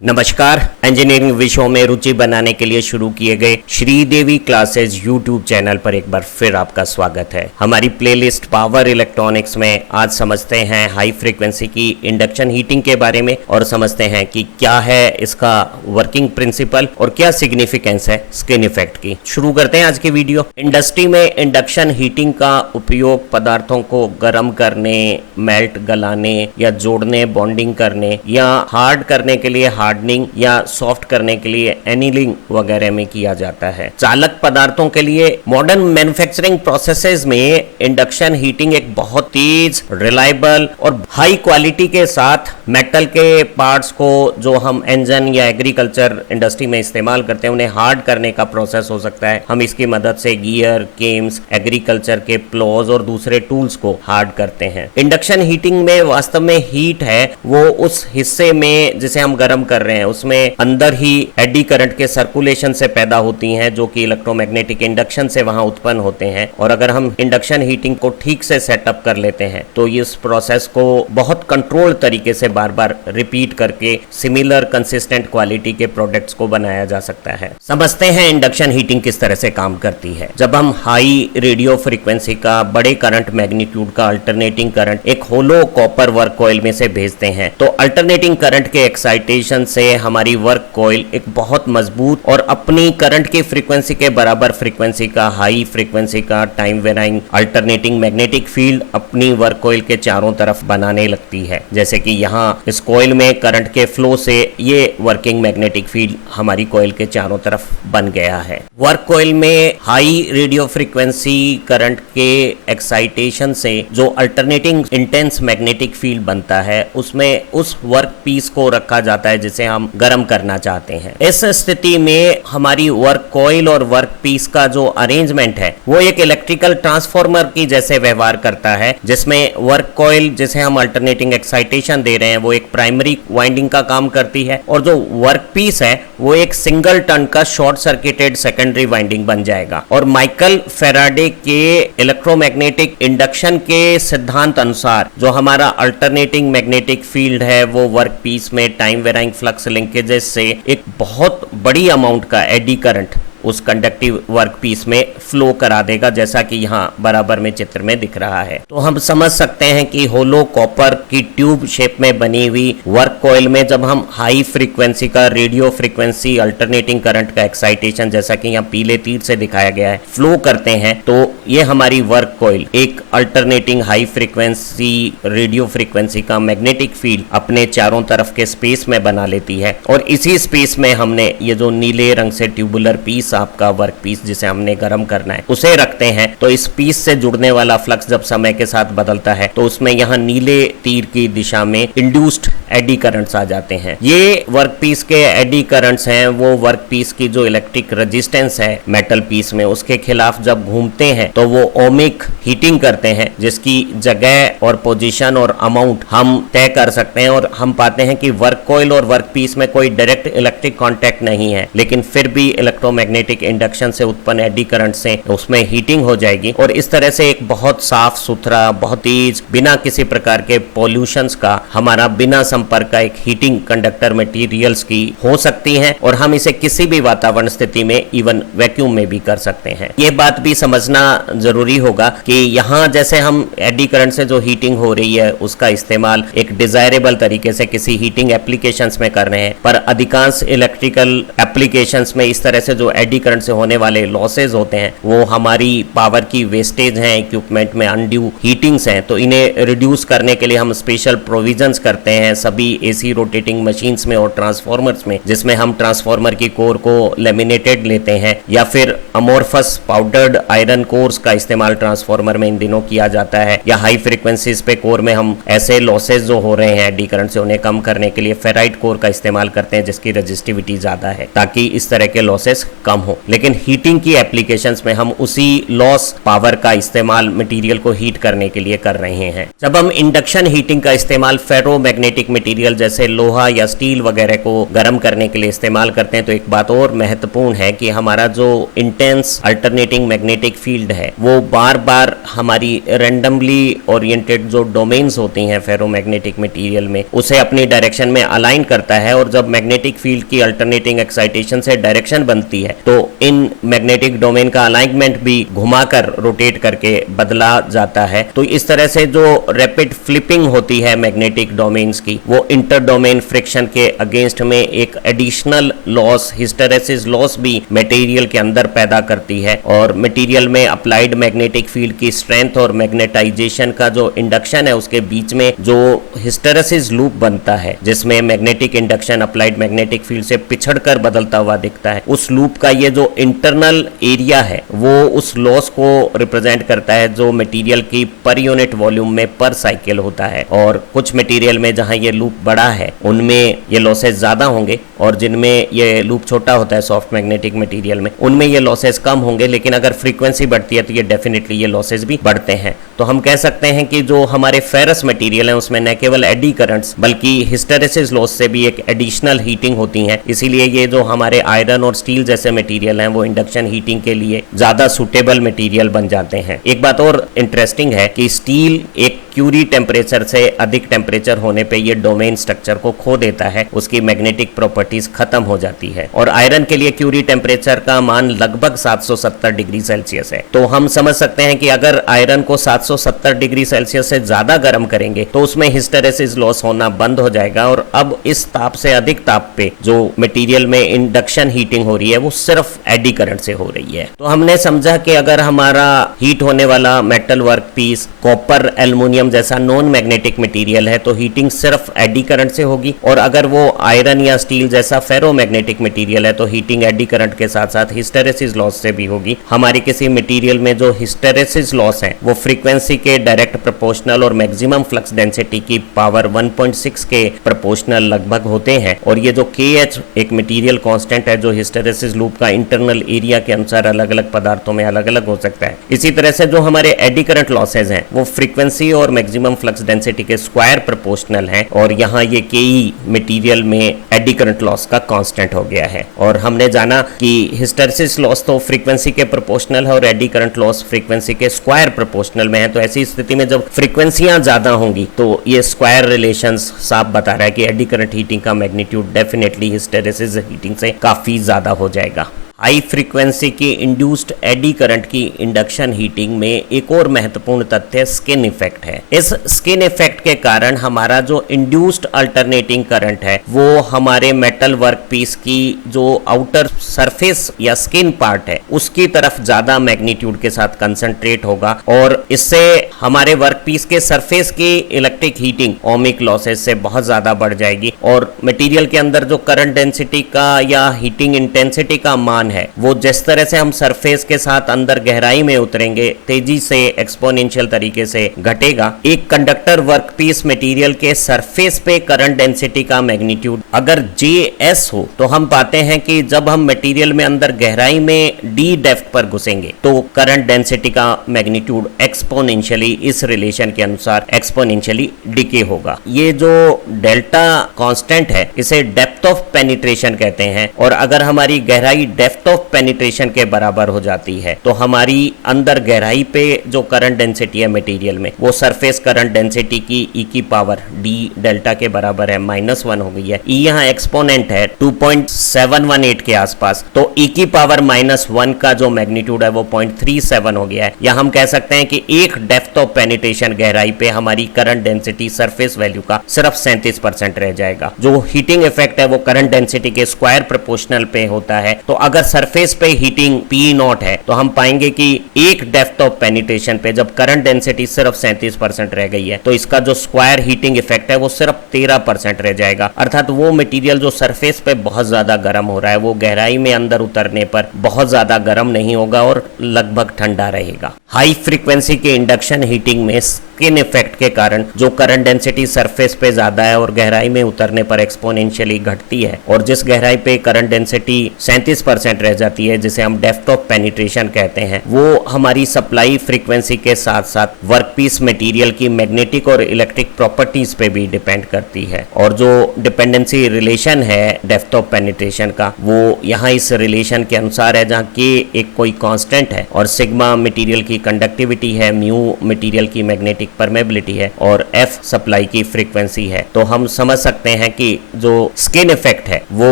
नमस्कार। इंजीनियरिंग विषयों में रुचि बनाने के लिए शुरू किए गए श्रीदेवी क्लासेज यूट्यूब चैनल पर एक बार फिर आपका स्वागत है। हमारी प्लेलिस्ट पावर इलेक्ट्रॉनिक्स में आज समझते हैं हाई फ्रीक्वेंसी की इंडक्शन हीटिंग के बारे में और समझते हैं कि क्या है इसका वर्किंग प्रिंसिपल और क्या सिग्निफिकेंस है स्किन इफेक्ट की। शुरू करते हैं आज की वीडियो। इंडस्ट्री में इंडक्शन हीटिंग का उपयोग पदार्थों को गर्म करने, मेल्ट गलाने या जोड़ने, बॉन्डिंग करने या हार्ड करने के लिए हार्डनिंग या सॉफ्ट करने के लिए एनीलिंग वगैरह में किया जाता है। चालक पदार्थों के लिए मॉडर्न मैन्युफैक्चरिंग प्रोसेसेस में इंडक्शन हीटिंग एक बहुत तेज, रिलायबल और हाई क्वालिटी के साथ मेटल के पार्ट्स को जो हम इंजन या एग्रीकल्चर इंडस्ट्री में इस्तेमाल करते हैं उन्हें हार्ड करने का प्रोसेस हो सकता है। हम इसकी मदद से गियर, केम्स, एग्रीकल्चर के प्लोज और दूसरे टूल्स को हार्ड करते हैं। इंडक्शन हीटिंग में वास्तव में हीट है वो उस हिस्से में जिसे हम गर्म कर रहे हैं उसमें अंदर ही एडी करंट के सर्कुलेशन से पैदा होती हैं जो कि इलेक्ट्रोमैग्नेटिक इंडक्शन से वहां उत्पन्न होते हैं। और अगर हम इंडक्शन हीटिंग को ठीक से सेटअप कर लेते हैं तो इस प्रोसेस को बहुत कंट्रोल तरीके से बार बार रिपीट करके सिमिलर कंसिस्टेंट क्वालिटी के प्रोडक्ट्स को बनाया जा सकता है। समझते हैं इंडक्शन हीटिंग किस तरह से काम करती है। जब हम हाई रेडियो फ्रीक्वेंसी का बड़े करंट मैग्नीट्यूड का अल्टरनेटिंग करंट एक होलो कॉपर वर्क कॉइल में से भेजते हैं तो अल्टरनेटिंग करंट के एक्साइटेशन से हमारी वर्क कॉइल एक बहुत मजबूत और अपनी करंट की फ्रीक्वेंसी के बराबर फ्रीक्वेंसी का हाई फ्रीक्वेंसी का time varying alternating magnetic field अपनी वर्क कॉइल के चारों तरफ बनाने लगती है। जैसे कि यहाँ इस कॉइल में करंट के फ्लो से ये वर्किंग मैग्नेटिक फील्ड हमारी कॉइल के चारों तरफ बन गया है। वर्क कॉइल में हाई रेडियो फ्रीक्वेंसी करंट के एक्साइटेशन से जो अल्टरनेटिंग इंटेंस मैग्नेटिक फील्ड बनता है उसमें उस वर्क पीस को रखा जाता है जिसे हम गर्म करना चाहते हैं। इस स्थिति में हमारी वर्क कॉइल और वर्क पीस का जो अरेंजमेंट है वो एक इलेक्ट्रिकल ट्रांसफार्मर की जैसे व्यवहार करता है, जिसमें वर्क कॉइल जिसे हम अल्टरनेटिंग एक्साइटेशन दे रहे हैं वो एक प्राइमरी वाइंडिंग का काम करती है और जो वर्क पीस है वो एक सिंगल टर्न का शॉर्ट सर्किटेड सेकेंडरी वाइंडिंग बन जाएगा। और माइकल फेराडे के इलेक्ट्रोमैग्नेटिक इंडक्शन के सिद्धांत अनुसार जो हमारा अल्टरनेटिंग मैग्नेटिक फील्ड है वो वर्क पीस में टाइम वेराइंग फ्लक्स लिंकेजेस से एक बहुत बड़ी अमाउंट का एडी करंट उस कंडक्टिव वर्क पीस में फ्लो करा देगा, जैसा कि यहाँ बराबर में चित्र में दिख रहा है। तो हम समझ सकते हैं कि होलो कॉपर की ट्यूब शेप में बनी हुई वर्क कॉइल में जब हम हाई फ्रीक्वेंसी का रेडियो फ्रीक्वेंसी अल्टरनेटिंग करंट का एक्साइटेशन जैसा कि यहाँ पीले तीर से दिखाया गया है फ्लो करते हैं तो ये हमारी वर्क कॉइल एक alternating high frequency radio frequency का मैग्नेटिक फील्ड अपने चारों तरफ के स्पेस में बना लेती है। और इसी स्पेस में हमने ये जो नीले रंग से ट्यूबुलर पीस आपका वर्क पीस जिसे हमने गर्म करना है उसे रखते हैं। तो इस पीस से जुड़ने वाला फ्लक्स जब समय के साथ बदलता है तो उसमें यहाँ नीले तीर की दिशा में इंड्यूस्ड एडी करंट्स आ जाते हैं। ये वर्क पीस के एडी करंट्स हैं वो वर्क पीस की जो इलेक्ट्रिक रेजिस्टेंस है मेटल पीस में उसके खिलाफ जब घूमते हैं तो वो ओमिक हीटिंग करते हैं जिसकी जगह और पोजीशन और अमाउंट हम तय कर सकते हैं। और हम पाते हैं कि वर्क कॉइल और वर्क पीस में कोई डायरेक्ट इलेक्ट्रिक कॉन्टैक्ट नहीं है, लेकिन फिर भी इलेक्ट्रोमैग्नेटिक इंडक्शन से उत्पन्न एडी करंट से उसमें हीटिंग हो जाएगी। और इस तरह से एक बहुत साफ सुथरा, बहुत तेज, बिना किसी प्रकार के पॉल्यूशंस का हमारा बिना संपर्क का एक हीटिंग कंडक्टर मटेरियल्स की हो सकती है और हम इसे किसी भी वातावरण स्थिति में इवन वैक्यूम में भी कर सकते हैं। ये बात भी समझना जरूरी होगा कि यहाँ जैसे हम एडी करंट से जो हीटिंग हो रही है उसका इस्तेमाल एक डिजायरेबल तरीके से किसी हीटिंग एप्लीकेशंस में कर रहे हैं, पर अधिकांश इलेक्ट्रिकल एप्लीकेशंस में इस तरह से जो एडी करंट से होने वाले लॉसेज होते हैं वो हमारी पावर की वेस्टेज है, इक्विपमेंट में अनड्यू हीटिंग्स हैं। तो इन्हें रिड्यूस करने के लिए हम स्पेशल प्रोविजंस करते हैं सभी एसी रोटेटिंग मशीन्स में और ट्रांसफॉर्मर्स में, जिसमें हम ट्रांसफॉर्मर की कोर को लेमिनेटेड लेते हैं या फिर अमोर्फस पाउडर्ड आयरन कोर्स का इस्तेमाल ट्रांसफॉर्मर में इन दिनों किया जाता है। या हाई फ्रीक्वेंसीज पे कोर में हम ऐसे लॉसेज जो हो रहे हैं एडी करंट से उन्हें कम करने के लिए फेराइट कोर का इस्तेमाल करते हैं जिसकी रेजिस्टिविटी ज्यादा है ताकि इस तरह के लॉसेस कम हो। लेकिन हीटिंग की एप्लीकेशंस में हम उसी लॉस पावर का इस्तेमाल मटेरियल को हीट करने के लिए कर रहे हैं। जब हम इंडक्शन हीटिंग का इस्तेमाल फेरोमैग्नेटिक मटेरियल जैसे लोहा या स्टील वगैरह को गर्म करने के लिए इस्तेमाल करते हैं, तो एक बात और महत्वपूर्ण है कि हमारा जो इंटेंस अल्टरनेटिंग मैग्नेटिक फील्ड है वो बार बार हमारी रैंडमली ओरिएंटेड जो डोमेन्स होती हैं फेरोमैग्नेटिक मटेरियल में, उसे अपनी डायरेक्शन में अलाइन करता है। और जब मैग्नेटिक फील्ड की अल्टरनेटिंग एक्साइटेशन से डायरेक्शन बनती है तो इन मैग्नेटिक डोमेन का अलाइनमेंट भी घुमाकर रोटेट करके बदला जाता है। तो इस तरह से जो रैपिड फ्लिपिंग होती है मैग्नेटिक डोमेन्स की, वो इंटर डोमेन फ्रिक्शन के अगेंस्ट में एक एडिशनल लॉस, हिस्टेरेसिस लॉस भी मटेरियल के अंदर पैदा करती है। और मटेरियल में अप्लाइड मैग्नेटिक फील्ड की स्ट्रेंथ और मैग्नेटाइजेशन का जो इंडक्शन है उसके बीच में जो हिस्टेरेसिस लूप बनता है, जिसमें magnetic induction applied magnetic field से पिछड़कर बदलता हुआ दिखता है, उस लूप का ये जो इंटरनल एरिया है वो उस लॉस को रिप्रेजेंट करता है जो मटेरियल की पर यूनिट वॉल्यूम में पर साइकिल होता है। और कुछ मटेरियल में जहां ये लूप बड़ा है उनमें ये लॉसेस ज्यादा होंगे, और जिनमें ये लूप छोटा होता है सॉफ्ट मैग्नेटिक मटेरियल में, उनमें ये लॉसेस कम होंगे। लेकिन अगर फ्रीक्वेंसी बढ़ती है तो ये डेफिनेटली ये लॉसेस भी बढ़ते हैं। तो हम कह सकते हैं कि जो हमारे फेरस मटेरियल है उसमें न केवल एडी करंट्स बल्कि हिस्टेरेसिस लॉस से भी एक एडिशनल हीटिंग होती है। इसीलिए ये जो हमारे आयरन और स्टील जैसे मटेरियल हैं वो इंडक्शन हीटिंग के लिए ज्यादा सुटेबल मटेरियल बन जाते हैं। एक बात और इंटरेस्टिंग है कि स्टील एक क्यूरी टेम्परेचर से अधिक टेम्परेचर होने पे ये डोमेन स्ट्रक्चर को खो देता है, उसकी मैग्नेटिक प्रॉपर्टीज खत्म हो जाती है। और आयरन के लिए क्यूरी टेम्परेचर का मान लगभग 770 डिग्री सेल्सियस है। तो हम समझ सकते हैं कि अगर आयरन को 770 डिग्री सेल्सियस से ज्यादा गर्म करेंगे तो उसमें हिस्टेरेसिस लॉस होना बंद हो जाएगा। और अब इस ताप से अधिक ताप पे जो मटेरियल में इंडक्शन हीटिंग हो रही है वो सिर्फ एडी करंट से हो रही है। तो हमने समझा कि अगर हमारा हीट होने वाला metal work piece copper, aluminium जैसा नॉन मैग्नेटिक मटेरियल है तो हीटिंग सिर्फ एडी करंट से होगी। और अगर वो आयरन या स्टील जैसा फेरोमैग्नेटिक मटेरियल है तो हीटिंग एडी करंट के साथ साथ हिस्टेरेसिस लॉस से भी होगी। हमारी किसी मटेरियल में जो हिस्टेरेसिस लॉस है वो फ्रीक्वेंसी के डायरेक्ट प्रोपोर्शनल और मैक्सिमम फ्लक्स डेंसिटी की पावर 1.6 के प्रोपोर्शनल लगभग होते हैं। और ये जो KH एक मटेरियल कांस्टेंट है जो हिस्टेरेसिस लूप का इंटरनल एरिया के अनुसार अलग अलग पदार्थों में अलग अलग हो सकता है। इसी तरह से जो हमारे एडी करंट लॉसेज हैं वो फ्रीक्वेंसी और मैक्सिमम फ्लक्स डेंसिटी के स्क्वायर प्रोपोर्शनल है। और यहाँ ये KE मटेरियल में एडी करंट लॉस का कांस्टेंट हो गया है। और हमने जाना कि हिस्टेरेसिस लॉस तो फ्रीक्वेंसी के प्रोपोर्शनल है और एडी करंट लॉस फ्रीक्वेंसी के स्क्वायर प्रोपोर्शनल में है। तो ऐसी स्थिति में जब फ्रीक्वेंसियां ज्यादा होंगी तो ये स्क्वायर रिलेशंस साफ बता रहा है कि एडी करंट हीटिंग का मैग्नीट्यूड डेफिनेटली हिस्टेरेसिस हीटिंग से काफी ज्यादा हो जाएगा। हाई फ्रीक्वेंसी की इंड्यूस्ड एडी करंट की इंडक्शन हीटिंग में एक और महत्वपूर्ण तथ्य स्किन इफेक्ट है। इस स्किन इफेक्ट के कारण हमारा जो इंड्यूस्ड अल्टरनेटिंग करंट है वो हमारे मेटल वर्क पीस की जो आउटर सरफेस या स्किन पार्ट है उसकी तरफ ज्यादा मैग्नीट्यूड के साथ कंसंट्रेट होगा। और इससे हमारे वर्क पीस के सरफेस की इलेक्ट्रिक हीटिंग ओमिक लॉसेस से बहुत ज्यादा बढ़ जाएगी। और मटेरियल के अंदर जो करंट डेंसिटी का या हीटिंग इंटेंसिटी का मान है वो जिस तरह से हम सरफेस के साथ अंदर गहराई में उतरेंगे तेजी से एक्सपोनेंशियल तरीके से घटेगा। एक कंडक्टर वर्कपीस मटेरियल के सरफेस पे करंट डेंसिटी का मैग्नीट्यूड अगर JS हो तो हम पाते हैं कि जब हम मटेरियल में अंदर गहराई में D डेप्थ पर घुसेंगे तो करंट डेंसिटी का मैग्नीट्यूड एक्सपोनेंशियली इस रिलेशन के अनुसार एक्सपोनेंशियली डिके होगा। ये जो डेल्टा कांस्टेंट है इसे डेप्थ ऑफ पेनिट्रेशन कहते हैं। और अगर हमारी गहराई डेप्थ ऑफ पेनिट्रेशन के बराबर हो जाती है तो हमारी अंदर गहराई पे जो करंट डेंसिटी है मटेरियल में वो सरफेस करंट डेंसिटी की E की पावर D डेल्टा के बराबर है -1 हो गई है। E यहाँ एक्सपोनेंट है 2.718 के आसपास, तो E की पावर -1 का जो मैग्नीट्यूड है वो 0.37 हो गया है। या हम कह सकते हैं कि एक डेप्थ ऑफ पेनिट्रेशन गहराई पे हमारी करंट डेंसिटी सरफेस वैल्यू का सिर्फ 37% रह जाएगा। जो हीटिंग इफेक्ट है वो करंट डेंसिटी के स्क्वायर प्रोपोर्शनल पे होता है। तो अगर सरफेस पे हीटिंग P0 है तो हम पाएंगे कि एक डेप्थ ऑफ पेनिट्रेशन पे जब करंट डेंसिटी सिर्फ 37% रह गई है तो इसका जो स्क्वायर हीटिंग इफेक्ट है वो सिर्फ 13% रह जाएगा। अर्थात वो मटेरियल जो सरफेस पे बहुत ज्यादा गर्म हो रहा है वो गहराई में अंदर उतरने पर बहुत ज्यादा गर्म नहीं होगा और लगभग ठंडा रहेगा। हाई फ्रीक्वेंसी के इंडक्शन हीटिंग में स्किन इफेक्ट के कारण जो करंट डेंसिटी सरफेस पे ज्यादा है और गहराई में उतरने पर एक्सपोनेंशियली घटती है, और जिस गहराई पे करंट डेंसिटी 37% रह जाती है, जिसे हम डेप्थ ऑफ पेनिट्रेशन कहते हैं, वो हमारी सप्लाई फ्रीक्वेंसी के साथ साथ वर्कपीस मटेरियल की मैग्नेटिक और इलेक्ट्रिक प्रॉपर्टीज पे भी डिपेंड करती है। और जो डिपेंडेंसी रिलेशन है डेप्थ ऑफ पेनिट्रेशन का, वो यहाँ इस रिलेशन के अनुसार है, जहाँ के एक कोई कांस्टेंट है और सिग्मा मटेरियल की कंडक्टिविटी है, म्यू मटेरियल की मैग्नेटिक परमेबिलिटी है और एफ सप्लाई की फ्रीक्वेंसी है। तो हम समझ सकते हैं कि जो स्किन इफेक्ट है वो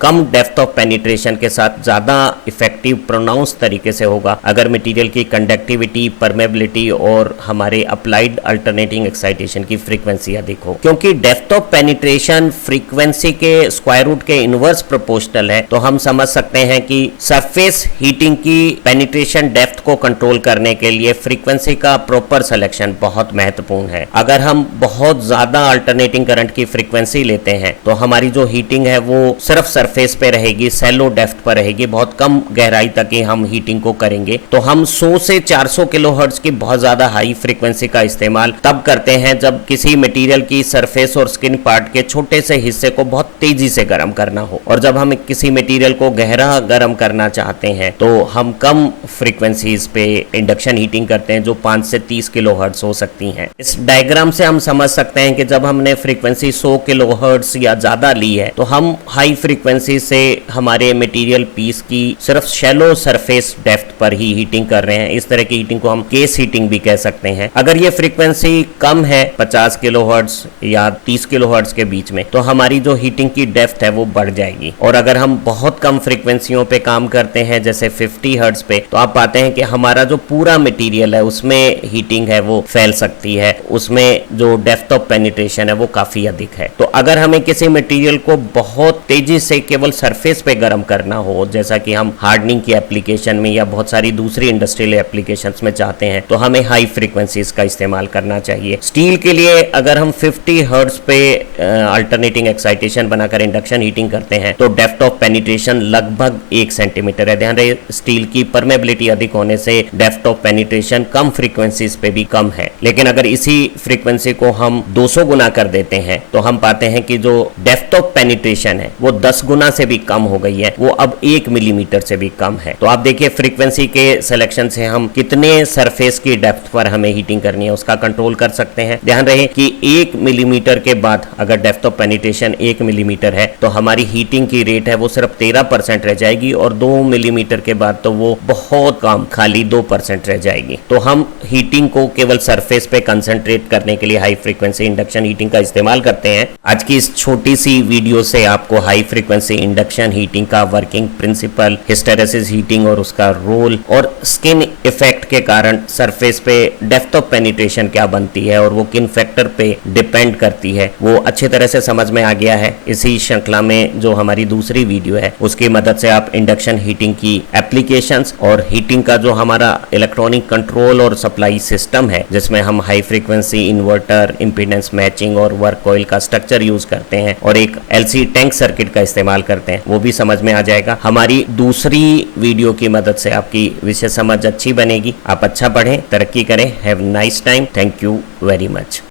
कम डेप्थ ऑफ पेनिट्रेशन के साथ ज्यादा इफेक्टिव प्रोनाउंस तरीके से होगा अगर मटेरियल की कंडक्टिविटी, परमेबिलिटी और हमारे अप्लाइड अल्टरनेटिंग एक्साइटेशन की फ्रीक्वेंसी अधिक हो। क्योंकि डेप्थ ऑफ पेनिट्रेशन फ्रीक्वेंसी के स्क्वायर रूट के इनवर्स प्रोपोर्शनल है, तो हम समझ सकते हैं कि सरफेस हीटिंग की पेनिट्रेशन डेप्थ को कंट्रोल करने के लिए फ्रीक्वेंसी का प्रॉपर सिलेक्शन बहुत महत्वपूर्ण है। अगर हम बहुत ज्यादा अल्टरनेटिंग करंट की फ्रीक्वेंसी लेते हैं तो हमारी जो हीटिंग है वो सिर्फ सरफेस पे रहेगी, सैलो डेप्थ पर रहेगी, बहुत कम गहराई तक ही हम हीटिंग को करेंगे। तो हम 100 से 400 किलोहर्ट्ज की बहुत ज्यादा हाई फ्रीक्वेंसी का इस्तेमाल तब करते हैं जब किसी मटेरियल की सरफेस और स्किन पार्ट के छोटे से हिस्से को बहुत तेजी से गर्म करना हो। और जब हम किसी मटेरियल को गहरा गर्म करना चाहते हैं तो हम कम फ्रीक्वेंसीज पे इंडक्शन हीटिंग करते हैं, जो 5 से 30 किलोहर्ट्ज हो सकती हैं। इस डायग्राम से हम समझ सकते हैं कि जब हमने फ्रीक्वेंसी 100 किलोहर्ट्ज या ज्यादा ली है तो हम हाई फ्रीक्वेंसी से हमारे मटेरियल पीस की सिर्फ शैलो सरफेस डेप्थ पर ही हीटिंग कर रहे हैं। इस तरह की हीटिंग को हम केस हीटिंग भी कह सकते हैं। अगर ये फ्रीक्वेंसी कम है 50 किलोहर्ट्ज या 30 किलोहर्ट्ज के बीच में, तो हमारी जो हीटिंग की डेप्थ है वो बढ़ जाएगी। और अगर हम बहुत कम फ्रीक्वेंसियों पे काम करते हैं जैसे 50 हर्ट्ज पे, तो आप पाते हैं कि हमारा जो पूरा मटेरियल है उसमें हीटिंग है वो फैल सकती है, उसमें जो डेप्थ ऑफ पेनिट्रेशन है वो काफी अधिक है। तो अगर हमें किसी मटेरियल को बहुत तेजी से केवल सरफेस पे गर्म करना हो, जैसा कि हम हार्डनिंग की एप्लीकेशन में या बहुत सारी दूसरी इंडस्ट्रियल एप्लीकेशंस में चाहते हैं, तो हमें हाई फ्रीक्वेंसीज का इस्तेमाल करना चाहिए। स्टील के लिए अगर हम 50 हर्ट्ज पे अल्टरनेटिंग एक्साइटेशन बनाकर इंडक्शन हीटिंग करते हैं तो डेप्थ ऑफ पेनिट्रेशन लगभग 1 सेंटीमीटर है। ध्यान रहे, स्टील की परमेबिलिटी अधिक होने से depth of penetration come frequencies पे भी कम है। लेकिन अगर इसी फ्रीक्वेंसी को हम 200 गुना कर देते हैं तो हम पाते हैं कि जो डेप्थ ऑफ पेनिट्रेशन है वो 10 गुना से भी कम हो गई है, वो अब 1 मिलीमीटर से भी कम है। तो आप देखिए फ्रीक्वेंसी के सिलेक्शन से हम कितने सरफेस की डेप्थ पर हमें हीटिंग करनी है उसका कंट्रोल कर सकते हैं। ध्यान रहे कि 1 मिलीमीटर के बाद अगर डेप्थ ऑफ पेनिट्रेशन 1 मिलीमीटर है तो हमारी हीटिंग की रेट है वो सिर्फ 13% रह जाएगी, और 2 मिलीमीटर के बाद तो वो बहुत कम, खाली 2% रह जाएगी। तो हम हीटिंग को केवल सरफेस पे कंसंट्रेट करने के लिए हाई फ्रीक्वेंसी इंडक्शन हीटिंग का इस्तेमाल करते हैं। आज की इस छोटी सी वीडियो से आपको हाई फ्रीक्वेंसी इंडक्शन हीटिंग का वर्किंग प्रिंसिपल, हिस्टेरेसिस हीटिंग और उसका रोल, और स्किन इफेक्ट के कारण सरफेस पे डेप्थ ऑफ पेनिट्रेशन क्या बनती है और वो किन फैक्टर पे डिपेंड करती है, वो अच्छी तरह से समझ में आ गया है। इसी श्रृंखला में जो हमारी दूसरी वीडियो है उसकी मदद से आप इंडक्शन हीटिंग की एप्लीकेशंस और हीटिंग का जो हमारा इलेक्ट्रॉनिक कंट्रोल और सप्लाई सिस्टम है, जिसमें हम high frequency inverter, impedance matching और वर्क कॉइल का स्ट्रक्चर यूज करते हैं और एक एलसी टैंक सर्किट का इस्तेमाल करते हैं, वो भी समझ में आ जाएगा। हमारी दूसरी वीडियो की मदद से आपकी विषय समझ अच्छी बनेगी। आप अच्छा पढ़ें, तरक्की करें। Have nice time. Thank you very much.